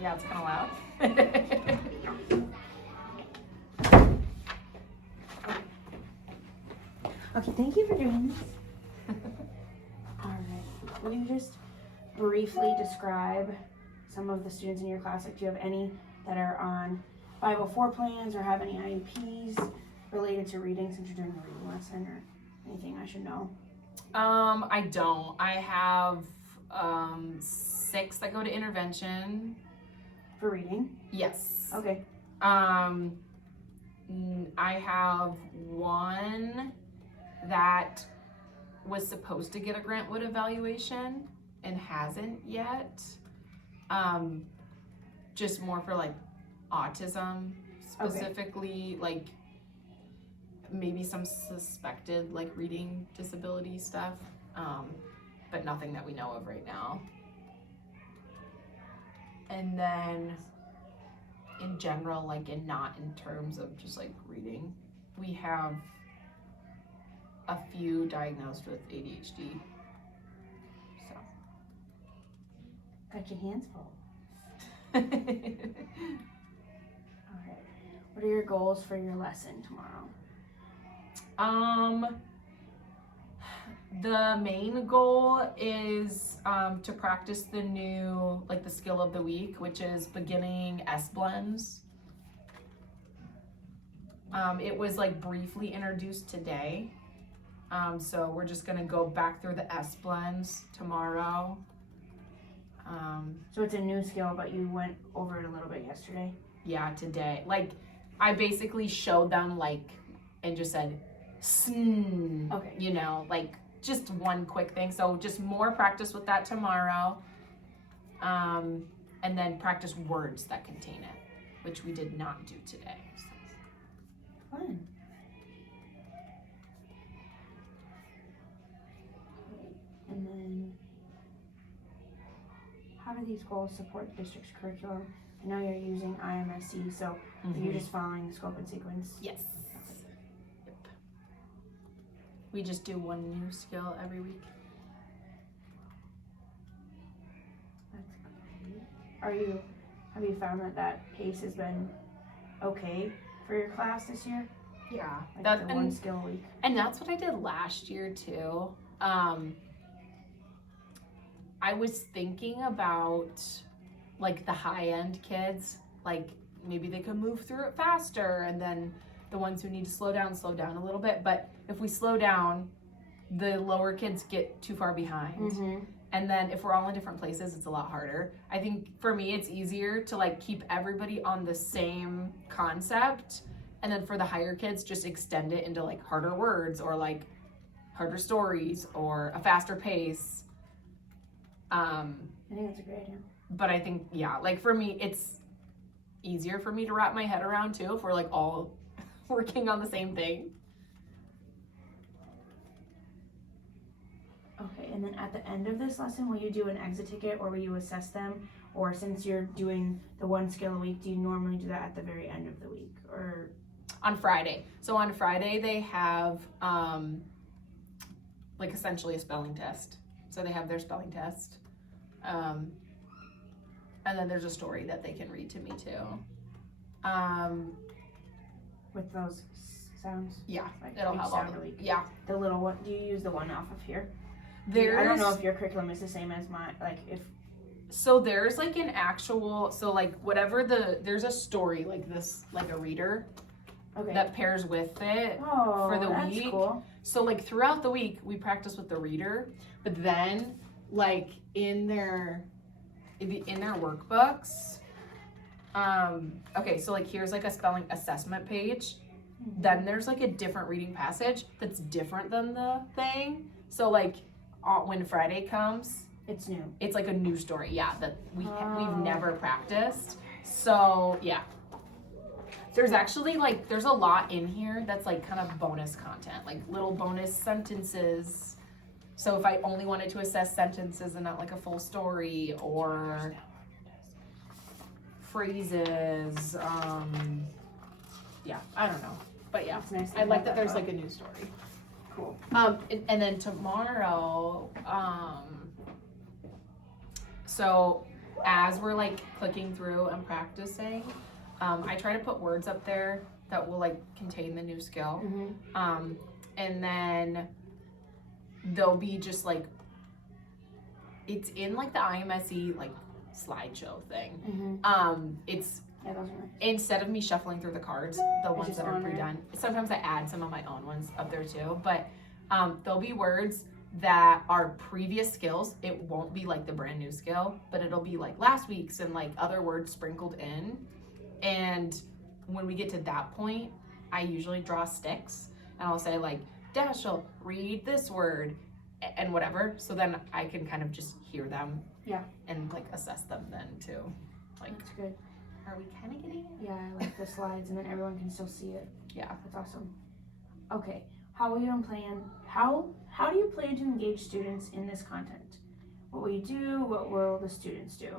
Yeah, it's kind of loud. Okay, thank you for doing this. All right, will you just briefly describe some of the students in your class? Like, do you have any that are on 504 plans or have any IEPs related to reading since you're doing a reading lesson or anything I should know? I don't. I have 6 that go to intervention. For reading? Yes. Okay. I have 1 that was supposed to get a Grantwood evaluation and hasn't yet. Just more for like autism specifically, like maybe some suspected like reading disability stuff, but nothing that we know of right now. And then in general, like not in terms of just like reading, we have a few diagnosed with ADHD. So. Got your hands full. Okay. What are your goals for your lesson tomorrow? The main goal is to practice the new, like the skill of the week, which is beginning S blends. It was like briefly introduced today. So we're just gonna go back through the S blends tomorrow. So it's a new skill, but you went over it a little bit yesterday? Yeah, today. Like, I basically showed them, like, and just said, sn, okay. You know, like, just one quick thing. So just more practice with that tomorrow. And then practice words that contain it, which we did not do today. So. Fun. And then, how do these goals support the district's curriculum? I know you're using IMSC, so are you just following the scope and sequence? Yes. Okay. Yep. We just do one new skill every week. That's great. Have you found that pace has been okay for your class this year? Yeah. Like the one skill a week? And that's what I did last year too. I was thinking about like the high-end kids, like maybe they could move through it faster, and then the ones who need to slow down a little bit. But if we slow down, the lower kids get too far behind. Mm-hmm. And then if we're all in different places, it's a lot harder. I think for me, it's easier to like keep everybody on the same concept. And then for the higher kids, just extend it into like harder words or like harder stories or a faster pace. I think that's a great idea. But I think, yeah, like for me, it's easier for me to wrap my head around too if we're like all working on the same thing. Okay, and then at the end of this lesson, will you do an exit ticket or will you assess them? Or since you're doing the one skill a week, do you normally do that at the very end of the week? Or on Friday. So on Friday, they have like essentially a spelling test. So they have their spelling test. And then there's a story that they can read to me too. With those sounds? Yeah, like it'll have all the week. Yeah. The little one, do you use the one off of here? I don't know if your curriculum is the same as mine, like if. So there's like an actual, so like whatever there's a story like this, like a reader. Okay. That pairs with it for the week. Cool. So like throughout the week we practice with the reader, but then like in their workbooks, okay, so like here's like a spelling assessment page. Mm-hmm. Then there's like a different reading passage that's different than the thing. So like when Friday comes, it's new. It's like a new story, yeah, that we've never practiced. So yeah. There's actually like, there's a lot in here that's like kind of bonus content, like little bonus sentences. So if I only wanted to assess sentences and not like a full story, or phrases, yeah, I don't know. But yeah, it's nice. I like that there's like a new story. Cool. And then tomorrow, so as we're like clicking through and practicing, I try to put words up there that will like contain the new skill. And then there'll be just like, it's in like the IMSE like slideshow thing. It's Yeah, those are nice. instead of me shuffling through the cards, the ones that are pre-done, sometimes I add some of my own ones up there too, but there'll be words that are previous skills. It won't be like the brand new skill, but it'll be like last week's and like other words sprinkled in. And when we get to that point, I usually draw sticks and I'll say like, Dash'll read this word and whatever. So then I can kind of just hear them. Yeah. And like assess them then too. Like, that's good. are we kind of getting it? Yeah, I like the slides and then everyone can still see it. Yeah. That's awesome. Okay, how do you plan to engage students in this content? What will you do? What will the students do?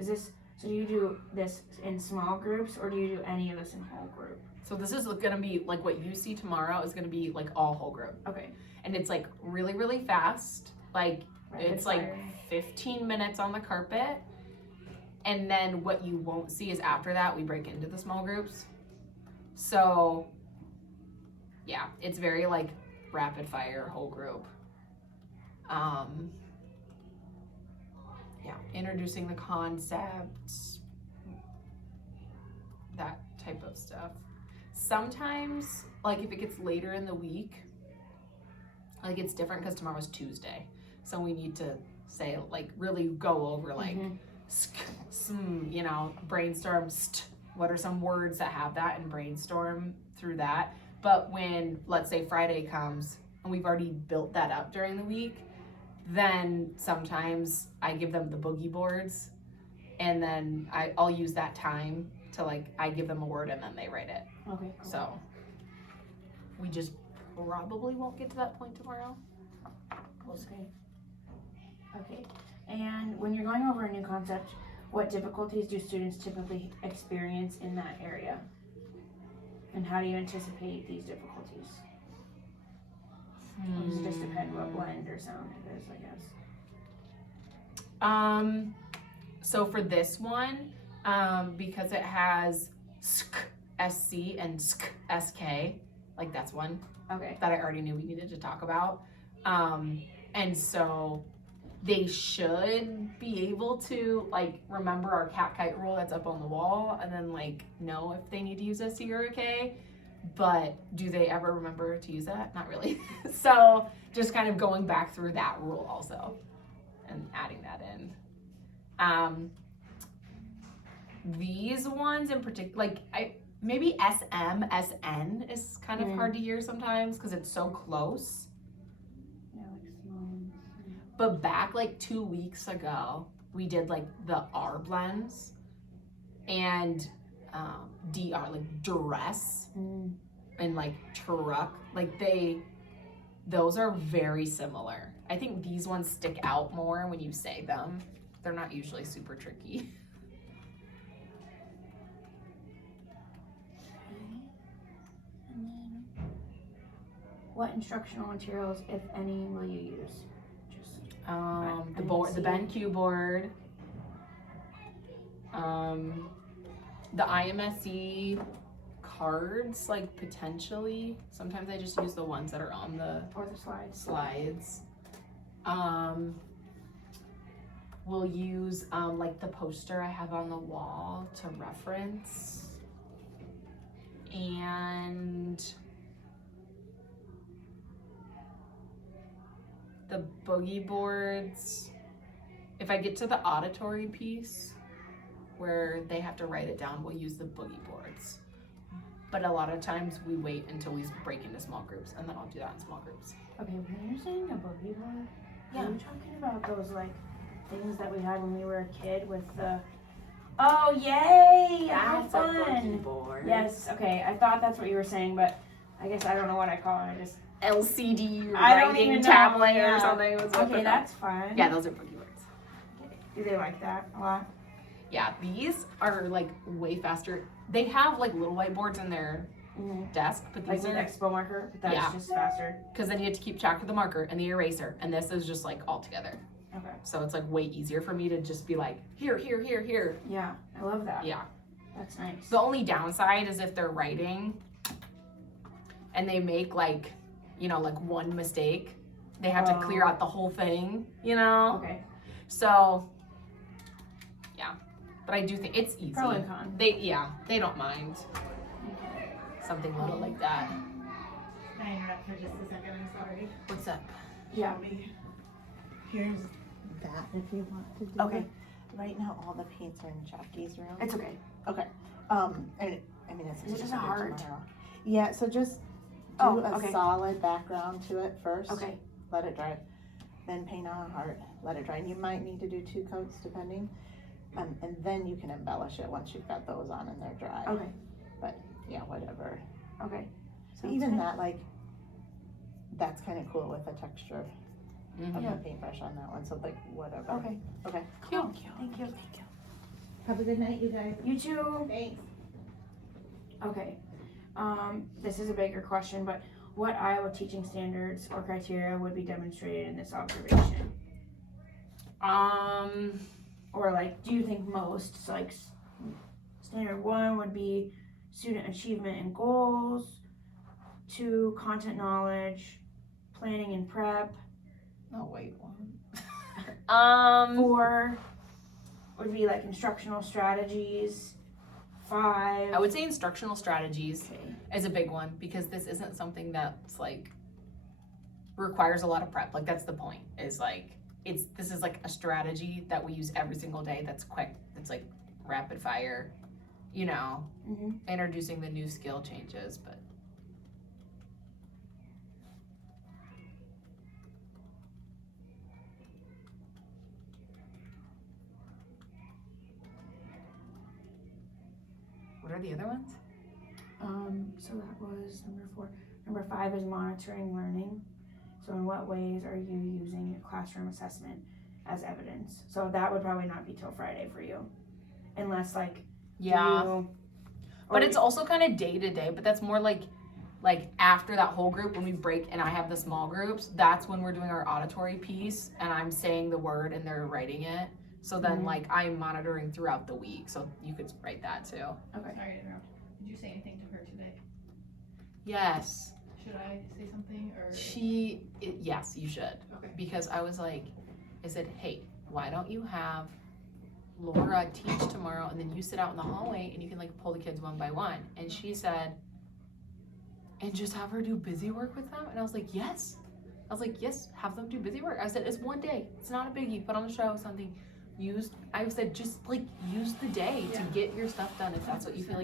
So do you do this in small groups or do you do any of this in whole group? So this is gonna be like what you see tomorrow is gonna be like all whole group. Okay. And it's like really, really fast. Like it's like fire. 15 minutes on the carpet. And then what you won't see is after that, we break into the small groups. So yeah, it's very like rapid fire whole group. Yeah, introducing the concepts, that type of stuff. Sometimes, like if it gets later in the week, like it's different because tomorrow's Tuesday. So we need to say, like really go over like, you know, brainstorm, what are some words that have that and brainstorm through that. But when, let's say Friday comes and we've already built that up during the week, then sometimes I give them the boogie boards and then I'll use that time to like, I give them a word and then they write it. Okay, cool. So we just probably won't get to that point tomorrow. We'll see. Okay, and when you're going over a new concept, what difficulties do students typically experience in that area? And how do you anticipate these difficulties? Or does it just depend what blend or sound it is, I guess? So for this one, because it has sk, sc, and sk, sk, like that's one Okay. that I already knew we needed to talk about. And so they should be able to like remember our cat kite rule that's up on the wall and then like know if they need to use sc or a k. But do they ever remember to use that? Not really. So just kind of going back through that rule also and adding that in. These ones in particular, like maybe SM, SN is kind of hard to hear sometimes because it's so close. Yeah, like small ones. But back like 2 weeks ago, we did like the R blends and DR, like duress and like truck, like those are very similar. I think these ones stick out more when you say them. They're not usually super tricky. Okay. And then, what instructional materials, if any, will you use? Just The board, the BenQ board, the IMSE cards, like potentially. Sometimes I just use the ones that are on the or the slides. We'll use like the poster I have on the wall to reference. And the boogie boards, if I get to the auditory piece where they have to write it down, we'll use the boogie boards. But a lot of times we wait until we break into small groups and then I'll do that in small groups. Okay, when you're saying a boogie board, Yeah. are you talking about those like things that we had when we were a kid with the, oh yay, how That's a boogie fun. board. Yes, okay, I thought that's what you were saying, but I guess I don't know what I call it. I just LCD I don't writing even know, tablet yeah. or something. Was what okay, they're that's fun. called. Yeah, those are boogie boards. Do they like that a lot? Yeah, these are like way faster. They have like little whiteboards in their desk, but Like these an are expo marker, but that's Yeah. just faster. because then you have to keep track of the marker and the eraser, and this is just like all together. Okay. So it's like way easier for me to just be like, here. Yeah, I love that. Yeah. That's nice. The only downside is if they're writing and they make like, like one mistake, they have to clear out the whole thing, Okay. So, yeah. But I do think it's easy. Pro and con. They don't mind something little like that. Can I interrupt for just a second? I'm sorry. What's up? Yeah. Here's that if you want to do Okay. it. Right now, all the paints are in Jackie's room. It's okay. Okay. And I mean, it's Is it just a heart? tomorrow. Yeah. So just do a solid background to it first. Okay. Let it dry. Then paint on a heart. Let it dry. And you might need to do 2 coats depending. And then you can embellish it once you've got those on and they're dry. Okay. But yeah, whatever. Okay. So even that, like, that's kind of cool with the texture of Yeah. the paintbrush on that one. So like, whatever. Okay. Okay. Cool. Thank you. Have a good night, you guys. You too. Thanks. Okay. This is a bigger question, but what Iowa teaching standards or criteria would be demonstrated in this observation? Or like, do you think most, so like standard 1 would be student achievement and goals, 2, content knowledge, planning and prep, Oh, wait, one. 4 would be like instructional strategies, 5. I would say instructional strategies Okay. is a big one because this isn't something that's like requires a lot of prep. Like that's the point. Is like this is like a strategy that we use every single day. That's quick. It's like rapid fire. Introducing the new skill changes, but. What are the other ones? So that was number 4. Number 5 is monitoring learning. So in what ways are you using classroom assessment as evidence? So that would probably not be till Friday for you. Unless like, But it's also kind of day to day, but that's more like after that whole group, when we break and I have the small groups, that's when we're doing our auditory piece and I'm saying the word and they're writing it. So then like I'm monitoring throughout the week. So you could write that too. Okay. Sorry to interrupt. Did you say anything to her today? Yes. Should I say something or? Yes, you should. Okay. Because I said, hey, why don't you have Laura teach tomorrow and then you sit out in the hallway and you can like pull the kids one by one. And she said, and just have her do busy work with them? And I was like, yes. Yes, have them do busy work. I said, it's one day. It's not a biggie. Put on the show, something. I said, just like use the day to get your stuff done if that's what you feel like